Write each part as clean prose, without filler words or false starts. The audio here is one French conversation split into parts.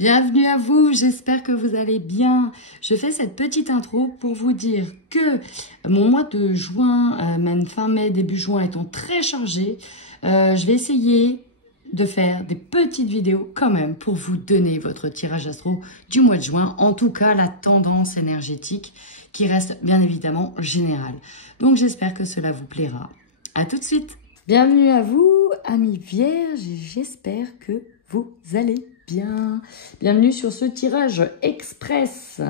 Bienvenue à vous, j'espère que vous allez bien. Je fais cette petite intro pour vous dire que mon mois de juin, même fin mai, début juin étant très chargé, je vais essayer de faire des petites vidéos quand même pour vous donner votre tirage astro du mois de juin, en tout cas la tendance énergétique qui reste bien évidemment générale. Donc j'espère que cela vous plaira. À tout de suite. Bienvenue à vous, amis vierges, j'espère que vous allez bien. Bienvenue sur ce tirage express.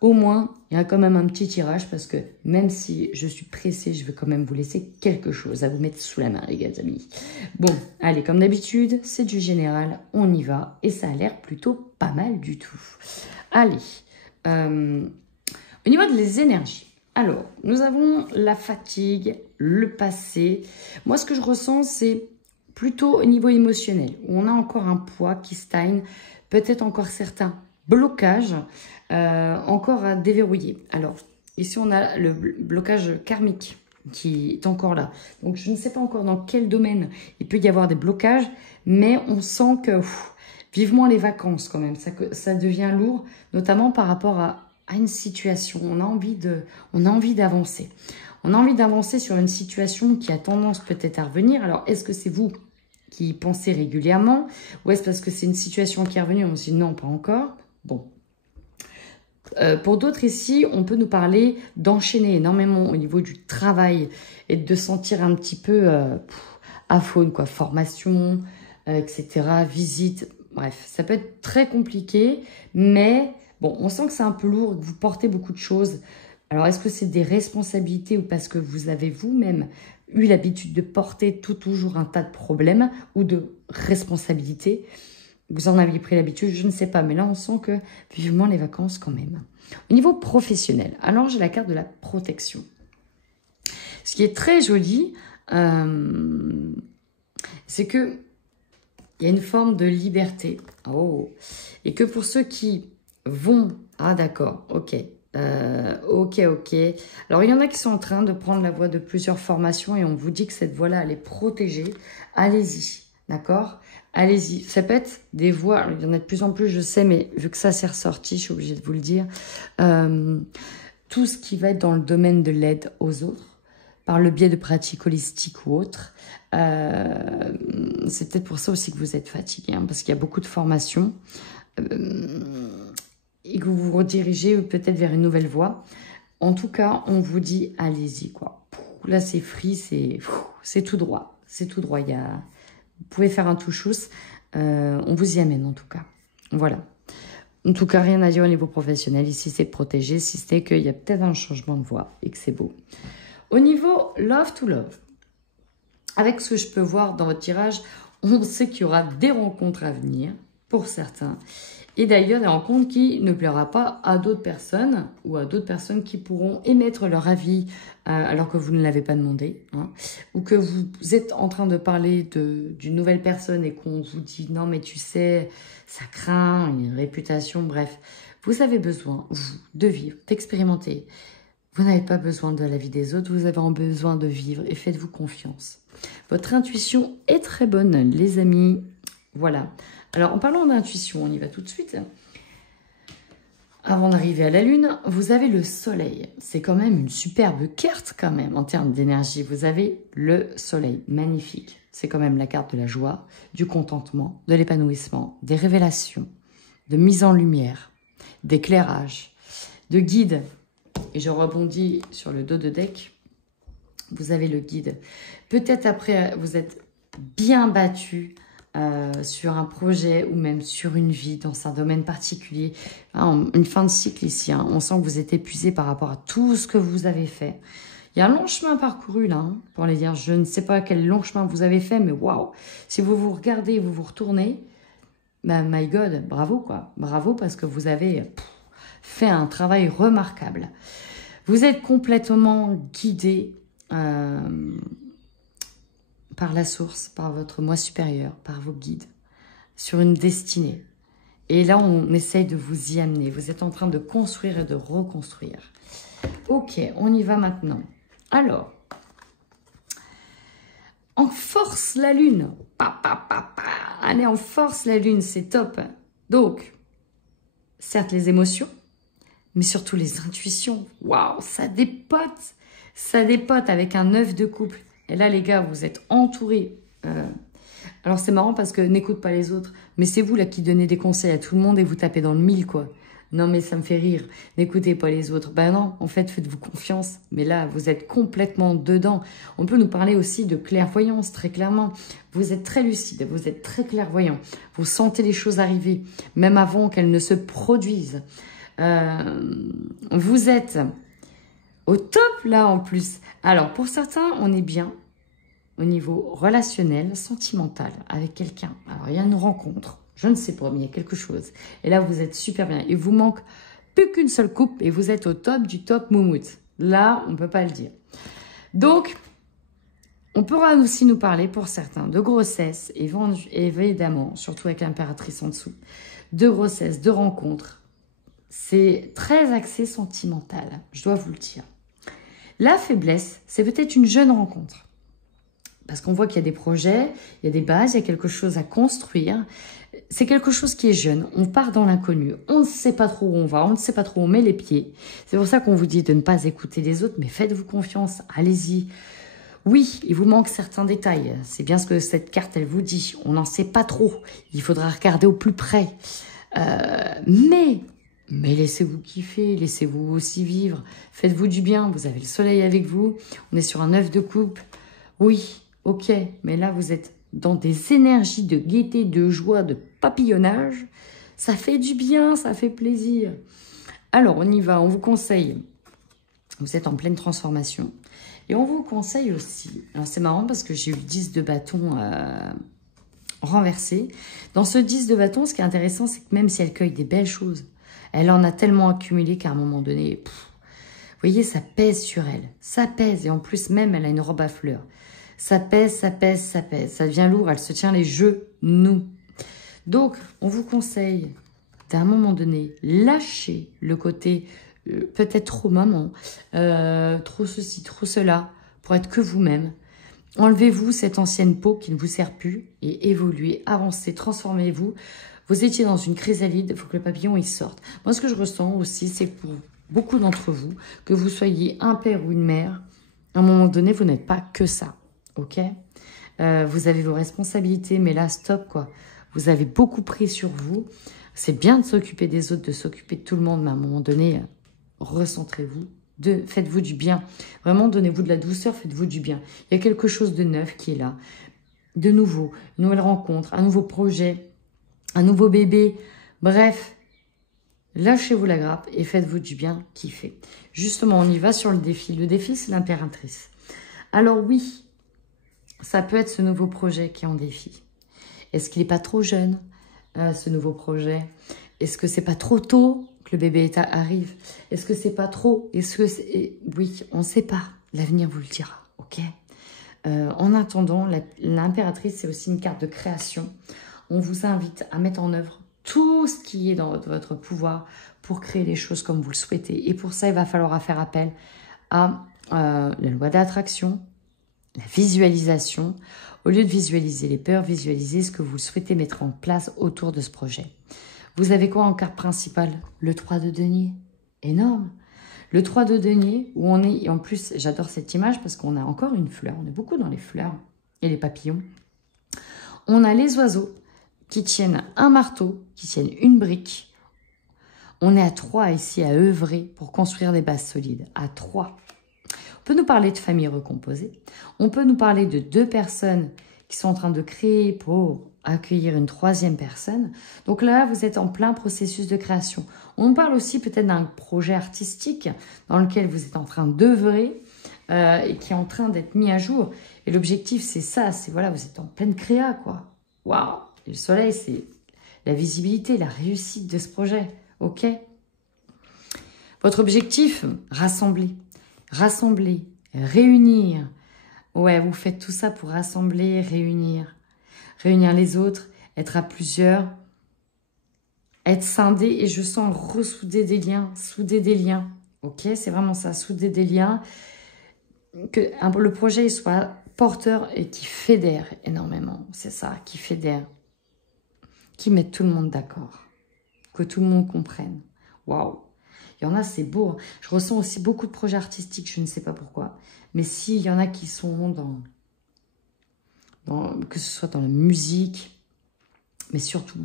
Au moins, il y a quand même un petit tirage parce que même si je suis pressée, je vais quand même vous laisser quelque chose à vous mettre sous la main, les gars, amis. Bon, allez, comme d'habitude, c'est du général, on y va et ça a l'air plutôt pas mal du tout. Allez, au niveau des énergies. Alors, nous avons la fatigue, le passé. Moi, ce que je ressens, c'est plutôt au niveau émotionnel, où on a encore un poids qui stagne, peut-être encore certains blocages, encore à déverrouiller. Alors, ici, on a le blocage karmique qui est encore là. Donc, je ne sais pas encore dans quel domaine il peut y avoir des blocages, mais on sent que vivement les vacances quand même, ça devient lourd, notamment par rapport à une situation. On a envie d'avancer. On a envie d'avancer sur une situation qui a tendance peut-être à revenir. Alors, est-ce que c'est vous qui y pensez régulièrement ou est-ce parce que c'est une situation qui est revenue? On se dit non, pas encore. Bon. Pour d'autres ici, on peut nous parler d'enchaîner énormément au niveau du travail et de sentir un petit peu à faune, quoi. Formation, etc., visite. Bref, ça peut être très compliqué, mais bon, on sent que c'est un peu lourd, que vous portez beaucoup de choses. Alors, est-ce que c'est des responsabilités ou parce que vous avez vous-même eu l'habitude de porter toujours un tas de problèmes ou de responsabilités? Vous en aviez pris l'habitude, je ne sais pas. Mais là, on sent que vivement les vacances quand même. Au niveau professionnel, alors j'ai la carte de la protection. Ce qui est très joli, c'est que il y a une forme de liberté. Oh. Et que pour ceux qui vont... Ah d'accord, ok. Ok. Alors, il y en a qui sont en train de prendre la voie de plusieurs formations et on vous dit que cette voie-là, elle est protégée. Allez-y, d'accord? Allez-y. Ça peut être des voies, alors, il y en a de plus en plus, je sais, mais vu que ça s'est ressorti, je suis obligée de vous le dire. Tout ce qui va être dans le domaine de l'aide aux autres, par le biais de pratiques holistiques ou autres. C'est peut-être pour ça aussi que vous êtes fatigué, hein, parce qu'il y a beaucoup de formations. Et que vous vous redirigez peut-être vers une nouvelle voie. En tout cas, on vous dit, allez-y, quoi. Là, c'est free, c'est tout droit. C'est tout droit. Vous pouvez faire un touchous. On vous y amène, en tout cas. Voilà. En tout cas, rien à dire au niveau professionnel. Ici, c'est protégé, si ce n'est qu'il y a peut-être un changement de voie et que c'est beau. Au niveau love to love, avec ce que je peux voir dans votre tirage, on sait qu'il y aura des rencontres à venir, pour certains. Et d'ailleurs, des rencontres qui ne plaira pas à d'autres personnes ou à d'autres personnes qui pourront émettre leur avis alors que vous ne l'avez pas demandé. Hein, ou que vous êtes en train de parler d'une nouvelle personne et qu'on vous dit « Non, mais tu sais, ça craint, une réputation, bref. » Vous avez besoin, vous, de vivre, d'expérimenter. Vous n'avez pas besoin de l'avis des autres, vous avez besoin de vivre et faites-vous confiance. Votre intuition est très bonne, les amis. Voilà. Alors, en parlant d'intuition, on y va tout de suite. Avant d'arriver à la Lune, vous avez le Soleil. C'est quand même une superbe carte quand même en termes d'énergie. Vous avez le Soleil, magnifique. C'est quand même la carte de la joie, du contentement, de l'épanouissement, des révélations, de mise en lumière, d'éclairage, de guide. Et je rebondis sur le dos de deck. Vous avez le guide. Peut-être après, vous êtes bien battu sur un projet ou même sur une vie dans un domaine particulier. Hein, une fin de cycle ici. Hein. On sent que vous êtes épuisé par rapport à tout ce que vous avez fait. Il y a un long chemin parcouru là, hein, pour les dire. Je ne sais pas quel long chemin vous avez fait, mais waouh! Si vous vous regardez, vous vous retournez, bah, my God, bravo quoi. Bravo parce que vous avez fait un travail remarquable. Vous êtes complètement guidé par la source, par votre moi supérieur, par vos guides, sur une destinée. Et là, on essaye de vous y amener. Vous êtes en train de construire et de reconstruire. Ok, on y va maintenant. Alors, en force la lune. Allez, en force la lune, c'est top. Donc, certes les émotions, mais surtout les intuitions. Waouh, ça dépote. Ça dépote avec un 9 de couple. Et là, les gars, vous êtes entourés. Alors, c'est marrant parce que n'écoute pas les autres. Mais c'est vous là qui donnez des conseils à tout le monde et vous tapez dans le mille, quoi. Non, mais ça me fait rire. N'écoutez pas les autres. Ben non, en fait, faites-vous confiance. Mais là, vous êtes complètement dedans. On peut nous parler aussi de clairvoyance, très clairement. Vous êtes très lucide, vous êtes très clairvoyant. Vous sentez les choses arriver, même avant qu'elles ne se produisent. Vous êtes au top, là, en plus. Alors, pour certains, on est bien au niveau relationnel, sentimental, avec quelqu'un. Alors, il y a une rencontre. Je ne sais pas, mais il y a quelque chose. Et là, vous êtes super bien. Il vous manque plus qu'une seule coupe et vous êtes au top du top moumoute. Là, on ne peut pas le dire. Donc, on pourra aussi nous parler, pour certains, de grossesse, évidemment, surtout avec l'impératrice en dessous, de grossesse, de rencontre. C'est très axé sentimental, je dois vous le dire. La faiblesse, c'est peut-être une jeune rencontre. Parce qu'on voit qu'il y a des projets, il y a des bases, il y a quelque chose à construire. C'est quelque chose qui est jeune. On part dans l'inconnu. On ne sait pas trop où on va. On ne sait pas trop où on met les pieds. C'est pour ça qu'on vous dit de ne pas écouter les autres, mais faites-vous confiance. Allez-y. Oui, il vous manque certains détails. C'est bien ce que cette carte, elle vous dit. On n'en sait pas trop. Il faudra regarder au plus près. Mais laissez-vous kiffer. Laissez-vous aussi vivre. Faites-vous du bien. Vous avez le soleil avec vous. On est sur un 9 de coupe. Oui. Ok, mais là, vous êtes dans des énergies de gaieté, de joie, de papillonnage. Ça fait du bien, ça fait plaisir. Alors, on y va, on vous conseille. Vous êtes en pleine transformation. Et on vous conseille aussi. Alors, c'est marrant parce que j'ai eu le 10 de bâton renversé. Dans ce 10 de bâton, ce qui est intéressant, c'est que même si elle cueille des belles choses, elle en a tellement accumulé qu'à un moment donné, vous voyez, ça pèse sur elle. Ça pèse. Et en plus, même, elle a une robe à fleurs. Ça pèse, ça pèse, ça pèse. Ça devient lourd, elle se tient les genoux. Donc, on vous conseille d'à un moment donné, lâcher le côté peut-être trop maman, trop ceci, trop cela, pour être que vous-même. Enlevez-vous cette ancienne peau qui ne vous sert plus et évoluez, avancez, transformez-vous. Vous étiez dans une chrysalide, il faut que le papillon il sorte. Moi, ce que je ressens aussi, c'est pour beaucoup d'entre vous, que vous soyez un père ou une mère, à un moment donné, vous n'êtes pas que ça. Ok, vous avez vos responsabilités, mais là, stop, quoi. Vous avez beaucoup pris sur vous. C'est bien de s'occuper des autres, de s'occuper de tout le monde, mais à un moment donné, recentrez-vous, faites-vous du bien. Vraiment, donnez-vous de la douceur, faites-vous du bien. Il y a quelque chose de neuf qui est là, de nouveau, une nouvelle rencontre, un nouveau projet, un nouveau bébé. Bref, lâchez-vous la grappe et faites-vous du bien, kiffez. Justement, on y va sur le défi. Le défi, c'est l'impératrice. Alors oui, ça peut être ce nouveau projet qui est en défi. Est-ce qu'il n'est pas trop jeune, ce nouveau projet? Est-ce que c'est pas trop tôt que le bébé arrive? Est-ce que c'est pas trop? Est-ce que c'est... Oui, on ne sait pas. L'avenir vous le dira, ok? En attendant, l'impératrice, c'est aussi une carte de création. On vous invite à mettre en œuvre tout ce qui est dans votre pouvoir pour créer les choses comme vous le souhaitez. Et pour ça, il va falloir faire appel à la loi d'attraction, la visualisation. Au lieu de visualiser les peurs, visualisez ce que vous souhaitez mettre en place autour de ce projet. Vous avez quoi en carte principale? Le 3 de denier. Énorme. Le 3 de denier, où on est, et en plus, j'adore cette image parce qu'on a encore une fleur. On est beaucoup dans les fleurs et les papillons. On a les oiseaux qui tiennent un marteau, qui tiennent une brique. On est à 3 ici à œuvrer pour construire des bases solides. À 3. On peut nous parler de famille recomposée. On peut nous parler de 2 personnes qui sont en train de créer pour accueillir une 3e personne. Donc là, vous êtes en plein processus de création. On parle aussi peut-être d'un projet artistique dans lequel vous êtes en train d'œuvrer et qui est en train d'être mis à jour. Et l'objectif, c'est ça, c'est voilà, vous êtes en pleine créa, quoi. Waouh! Le soleil, c'est la visibilité, la réussite de ce projet, ok? Votre objectif, rassembler. Rassembler, réunir. Ouais, vous faites tout ça pour rassembler, réunir. Réunir les autres, être à plusieurs, être scindé et je sens ressouder des liens, souder des liens. Ok, c'est vraiment ça, souder des liens. Que le projet soit porteur et qui fédère énormément. C'est ça, qui fédère. Qui met tout le monde d'accord. que tout le monde comprenne. Waouh! Il y en a, c'est beau. Hein. Je ressens aussi beaucoup de projets artistiques, je ne sais pas pourquoi. Mais s'il y en a qui sont que ce soit dans la musique, mais surtout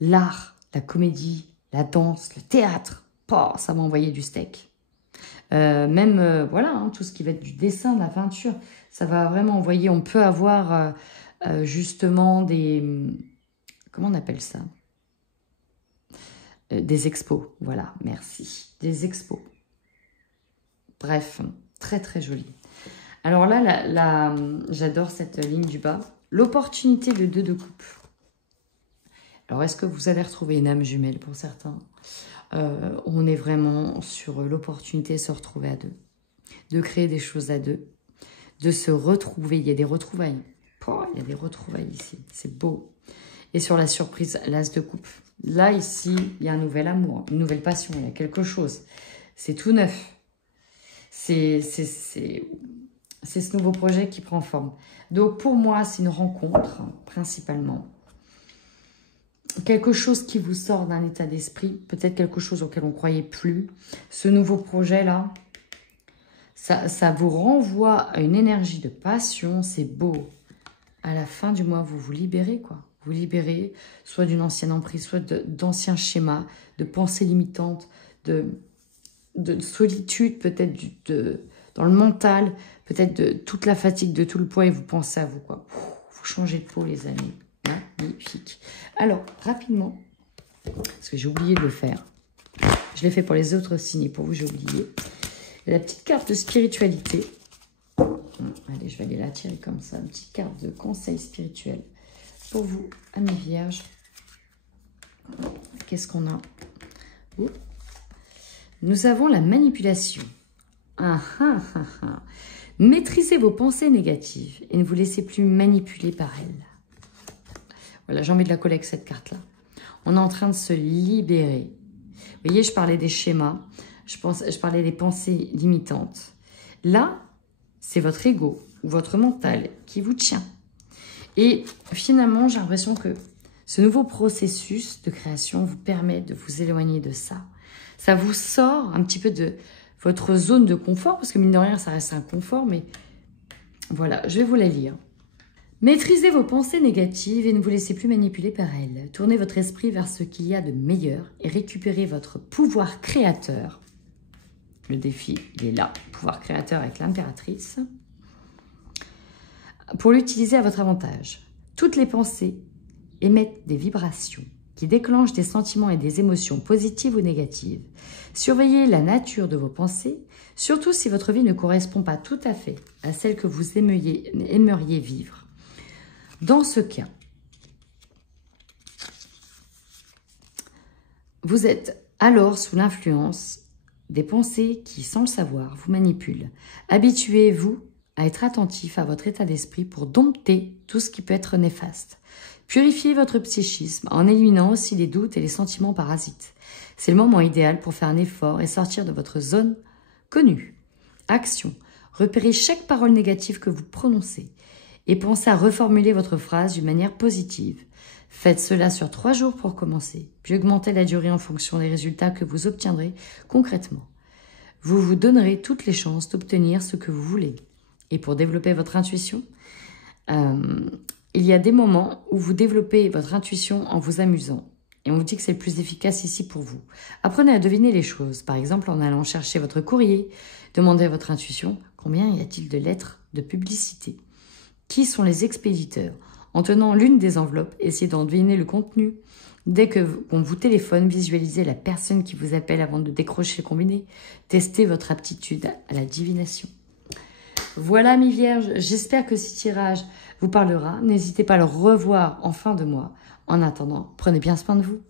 l'art, la comédie, la danse, le théâtre, ça m'a envoyé du steak. Voilà, hein, tout ce qui va être du dessin, de la peinture, ça va vraiment envoyer. On peut avoir justement des... Comment on appelle ça? Des expos, voilà, merci. Des expos. Bref, très très joli. Alors là, j'adore cette ligne du bas. L'opportunité de 2 de coupe. Alors, est-ce que vous allez retrouver une âme jumelle pour certains? On est vraiment sur l'opportunité de se retrouver à 2. De créer des choses à 2. De se retrouver. Il y a des retrouvailles. Il y a des retrouvailles ici. C'est beau. Et sur la surprise, l'as de coupe. Là, ici, il y a un nouvel amour, une nouvelle passion. Il y a quelque chose. C'est tout neuf. C'est ce nouveau projet qui prend forme. Donc, pour moi, c'est une rencontre, principalement. Quelque chose qui vous sort d'un état d'esprit. Peut-être quelque chose auquel on ne croyait plus. Ce nouveau projet-là, ça vous renvoie à une énergie de passion. C'est beau. À la fin du mois, vous vous libérez, quoi. Vous libérez soit d'une ancienne emprise, soit d'anciens schémas, de pensées limitantes, de solitude, peut-être dans le mental, peut-être de toute la fatigue, de tout le poids, et vous pensez à vous, quoi. Vous changez de peau, les amis. Magnifique. Alors, rapidement, parce que j'ai oublié de le faire. Je l'ai fait pour les autres signes, pour vous, j'ai oublié. La petite carte de spiritualité. Allez, je vais aller la tirer comme ça. Une petite carte de conseil spirituel. Pour vous, amis vierges, qu'est-ce qu'on a? Nous avons la manipulation. Maîtrisez vos pensées négatives et ne vous laissez plus manipuler par elles. Voilà, j'ai envie de la coller avec cette carte-là. On est en train de se libérer. Vous voyez, je parlais des schémas, je parlais des pensées limitantes. Là, c'est votre ego ou votre mental qui vous tient. Et finalement, j'ai l'impression que ce nouveau processus de création vous permet de vous éloigner de ça. Ça vous sort un petit peu de votre zone de confort, parce que mine de rien, ça reste un confort, mais voilà, je vais vous la lire. Maîtrisez vos pensées négatives et ne vous laissez plus manipuler par elles. Tournez votre esprit vers ce qu'il y a de meilleur et récupérez votre pouvoir créateur. Le défi, il est là, pouvoir créateur avec l'impératrice. Pour l'utiliser à votre avantage. Toutes les pensées émettent des vibrations qui déclenchent des sentiments et des émotions positives ou négatives. Surveillez la nature de vos pensées, surtout si votre vie ne correspond pas tout à fait à celle que vous aimeriez vivre. Dans ce cas, vous êtes alors sous l'influence des pensées qui, sans le savoir, vous manipulent. Habituez-vous à être attentif à votre état d'esprit pour dompter tout ce qui peut être néfaste. Purifiez votre psychisme en éliminant aussi les doutes et les sentiments parasites. C'est le moment idéal pour faire un effort et sortir de votre zone connue. Action. Repérez chaque parole négative que vous prononcez et pensez à reformuler votre phrase d'une manière positive. Faites cela sur 3 jours pour commencer, puis augmentez la durée en fonction des résultats que vous obtiendrez concrètement. Vous vous donnerez toutes les chances d'obtenir ce que vous voulez. Et pour développer votre intuition, il y a des moments où vous développez votre intuition en vous amusant. Et on vous dit que c'est le plus efficace ici pour vous. Apprenez à deviner les choses. Par exemple, en allant chercher votre courrier, demandez à votre intuition combien y a-t-il de lettres de publicité. Qui sont les expéditeurs? En tenant l'une des enveloppes, essayez d'en deviner le contenu. Dès qu'on vous téléphone, visualisez la personne qui vous appelle avant de décrocher le combiné. Testez votre aptitude à la divination. Voilà mes vierges, j'espère que ce tirage vous parlera. N'hésitez pas à le revoir en fin de mois. En attendant, prenez bien soin de vous.